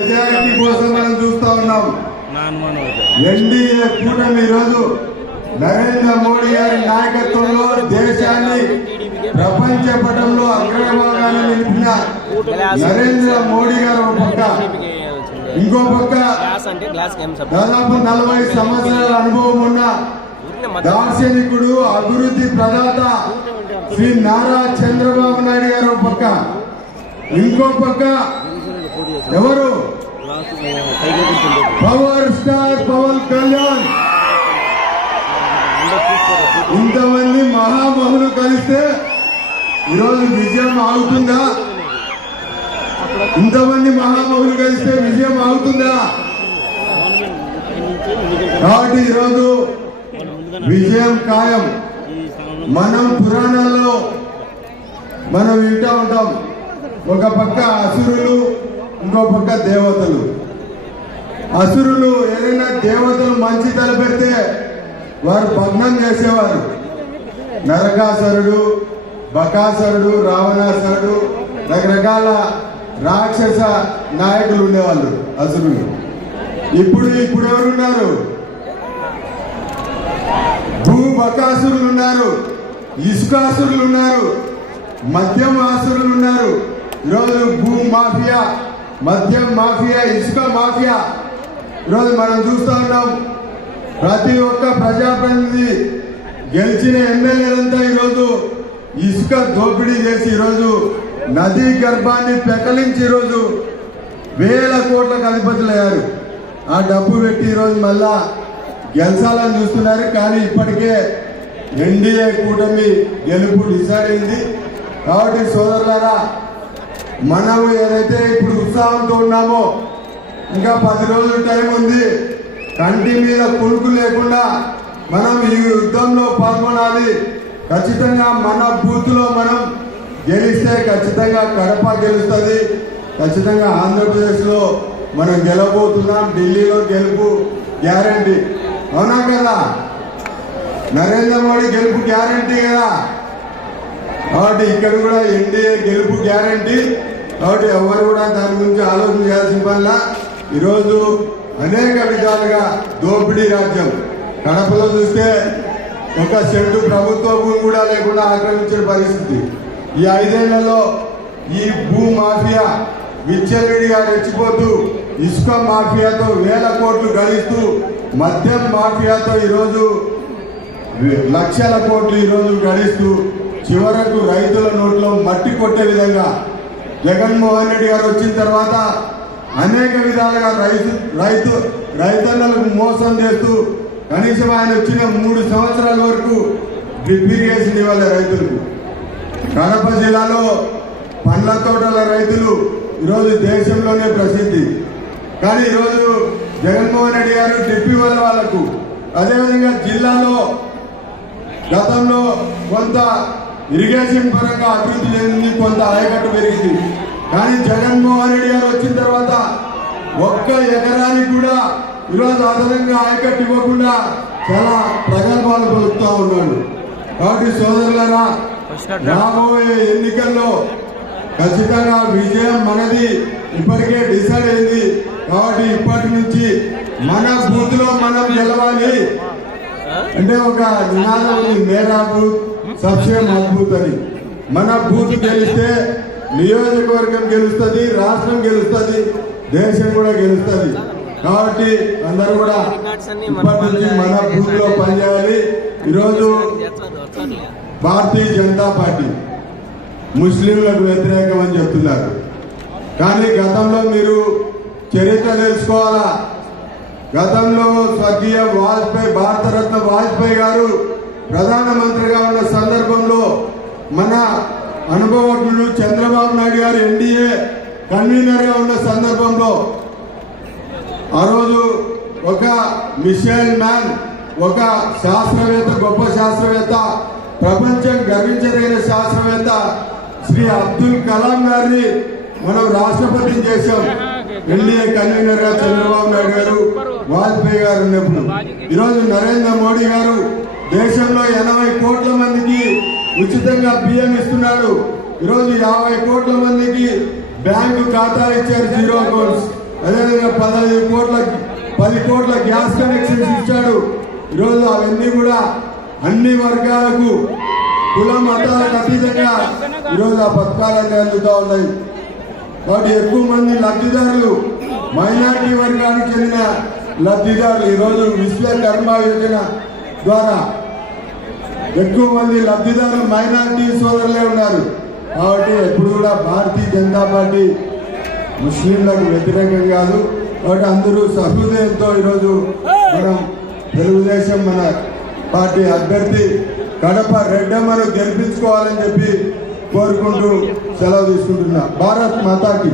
Majority కోసం మనం చూస్తా ఉన్నాం. ఎన్డీఏ కూటమి ఈరోజు నరేంద్ర మోడీ గారి నాయకత్వంలో దేశాన్ని ప్రపంచ పటంలో అగ్రభాగాన్ని నిలిపిన నరేంద్ర మోడీ గారు ఒక పక్క, ఇంకో పక్క దాదాపు 40 సంవత్సరాల అనుభవం ఉన్న దార్శనికుడు, అభివృద్ధి ప్రదాత శ్రీ నారా చంద్రబాబు నాయుడు గారు ఒక పక్క, ఇంకో పక్క ఎవరు పవర్ స్టార్ పవన్ కళ్యాణ్. ఇంతమంది మహామహులు కలిస్తే ఈరోజు విజయం ఆగుతుందా? ఇంతమంది మహామహులు కలిస్తే విజయం ఆగుతుందా? కాబట్టి ఈరోజు విజయం ఖాయం. మనం పురాణాల్లో మనం వింటూ ఉంటాం, ఒక పక్క అసురులు, ఇంకో పక్క దేవతలు. అసురులు ఏదైనా దేవతలు మంచి తలపెడితే వారు భగ్నం చేసేవారు. నరకాసురుడు, బకాసురుడు, రావణాసురుడు, రకరకాల రాక్షస నాయకులు ఉండేవాళ్ళు అసురులు. ఇప్పుడు ఎవరున్నారు? భూబకాసురులు ఉన్నారు, ఇసుకాసురులు ఉన్నారు, మద్యం ఆసురులు ఉన్నారు. ఈరోజు భూ మాఫియా, మద్యం మాఫియా, ఇసుక మాఫియా ఈరోజు మనం చూస్తూ ఉన్నాం. ప్రతి ఒక్క ప్రజాప్రతినిధి గెలిచిన ఎమ్మెల్యేలంతా ఈరోజు ఇసుక దోపిడీ చేసి ఈరోజు నదీ గర్భాన్ని పెకలించి ఈరోజు వేల కోట్లకు అధిపతులయ్యారు. ఆ డబ్బు పెట్టి ఈరోజు మళ్ళా గెలిచాలని చూస్తున్నారు. కానీ ఇప్పటికే ఎన్డీఏ కూటమి గెలుపు డిసైడ్ అయింది. కాబట్టి సోదరులారా, మనం ఏదైతే ఇప్పుడు ఉత్సాహంతో ఉన్నామో ఇంకా 10 రోజులు టైం ఉంది. కంటి మీద కునుకు లేకుండా మనం ఈ యుద్ధంలో పాల్గొనాలి. ఖచ్చితంగా మన బూత్లో మనం గెలిస్తే ఖచ్చితంగా కడప గెలుస్తుంది, ఖచ్చితంగా ఆంధ్రప్రదేశ్లో మనం గెలవబోతున్నాం. ఢిల్లీలో గెలుపు గ్యారంటీ. అవునా కదా? నరేంద్ర మోడీ గెలుపు గ్యారంటీ కదా? కాబట్టి ఇక్కడ కూడా ఎన్డీఏ గెలుపు గ్యారంటీ. కాబట్టి ఎవరు కూడా దాని గురించి ఆలోచన చేయాల్సిన వల్ల ఈరోజు అనేక విధాలుగా దోపిడీ రాజ్యం. కడపలో చూస్తే ఒక సెంటు ప్రభుత్వ భూమి కూడా లేకుండా ఆక్రమించిన పరిస్థితి. ఈ 5 ఏళ్లలో ఈ భూ మాఫియా విచ్చలవిడిగా రెచ్చిపోతూ, ఇసుక మాఫియాతో వేల కోట్లు గడిస్తూ, మద్యం మాఫియాతో ఈరోజు లక్షల కోట్లు ఈరోజు గడిస్తూ, చివరకు రైతుల నోట్లో మట్టి కొట్టే విధంగా జగన్మోహన్ రెడ్డి గారు వచ్చిన తర్వాత అనేక విధాలుగా రైతన్నలకు మోసం చేస్తూ కనీసం ఆయన వచ్చిన 3 సంవత్సరాల వరకు డ్రిప్ ఇరిగేషన్ ఇవ్వాలి రైతులకు. కడప జిల్లాలో పండ్ల తోటల రైతులు ఈరోజు దేశంలోనే ప్రసిద్ధి. కానీ ఈరోజు జగన్మోహన్ రెడ్డి గారు డ్రిప్ ఇవ్వాలి వాళ్లకు. అదేవిధంగా జిల్లాలో గతంలో కొంత ఇరిగేషన్ పరంగా అభివృద్ధి చెందింది, కొంత ఆయకట్టు పెరిగింది. కానీ జగన్మోహన్ రెడ్డి గారు వచ్చిన తర్వాత ఒక్క ఎకరానికి కూడా ఈరోజు అదనంగా ఆయకట్టు ఇవ్వకుండా చాలా ప్రగల్భాలు పలుకుతూ ఉన్నాడు. కాబట్టి సోదరులారా, రాబోయే ఎన్నికల్లో ఖచ్చితంగా విజయం మనది. ఇప్పటికే డిసైడ్ అయింది. కాబట్టి ఇప్పటి నుంచి మన బూత్ లో మనం గెలవాలి. అంటే ఒక నినాదం ఉంది, మేరా బూత్ సబ్సే మజబూత్ అని. మన బూత్ గెలిస్తే నియోజకవర్గం గెలుస్తుంది, రాష్ట్రం గెలుస్తుంది, దేశం కూడా గెలుస్తుంది. కాబట్టి అందరూ కూడా ఇప్పటి నుంచి మన బూత్ లో పనిచేయాలి. ఈరోజు భారతీయ జనతా పార్టీ ముస్లింలకు వ్యతిరేకం అని చెప్తున్నారు. కానీ గతంలో మీరు చరిత్ర తెలుసుకోవాలా. గతంలో స్వర్గీయ వాజ్పేయి, భారతరత్న వాజ్పేయి గారు ప్రధానమంత్రిగా ఉన్న సందర్భంలో మన అనుభవజ్ఞుడు చంద్రబాబు నాయుడు గారు ఎన్డీఏ కన్వీనర్ గా ఉన్న సందర్భంలో ఆ రోజు ఒక మిషేల్ మ్యాన్, ఒక శాస్త్రవేత్త, గొప్ప శాస్త్రవేత్త, ప్రపంచం గర్వించదగిన శాస్త్రవేత్త శ్రీ అబ్దుల్ కలాం గారిని మనం రాష్ట్రపతిని చేశాం. ఎన్డీఏ కన్వీనర్ గా చంద్రబాబు నాయుడు గారు, వాజ్పేయి గారు ఉన్నప్పుడు. ఈరోజు నరేంద్ర మోడీ గారు దేశంలో 80 కోట్ల మందికి ఉచితంగా బియ్యం ఇస్తున్నాడు. ఈరోజు 50 కోట్ల మందికి బ్యాంకు ఖాతాలు ఇచ్చారు, జీరో అకౌంట్స్. అదే కోట్ల గ్యాస్ కనెక్షన్స్ ఇచ్చాడు. ఈరోజు అవన్నీ కూడా అన్ని వర్గాలకు కుల మతాలకు అతీతంగా ఈరోజు ఆ పథకాలన్నీ అందుతూ ఉన్నాయి. కాబట్టి ఎక్కువ మంది లబ్ధిదారులు మైనార్టీ వర్గానికి చెందిన లబ్ధిదారులు ఈరోజు విశ్వకర్మ యోజన ద్వారా ఎక్కువ మంది లబ్ధిదారులు మైనార్టీ సోదరులే ఉన్నారు. కాబట్టి ఎప్పుడు కూడా భారతీయ జనతా పార్టీ ముస్లింలకు వ్యతిరేకం కాదు. కాబట్టి అందరూ సహృదయంతో ఈరోజు మనం తెలుగుదేశం మన పార్టీ అభ్యర్థి కడప రెడ్డమ్మను గెలిపించుకోవాలని చెప్పి కోరుకుంటూ సెలవు తీసుకుంటున్నా. భారత్ మాతాకి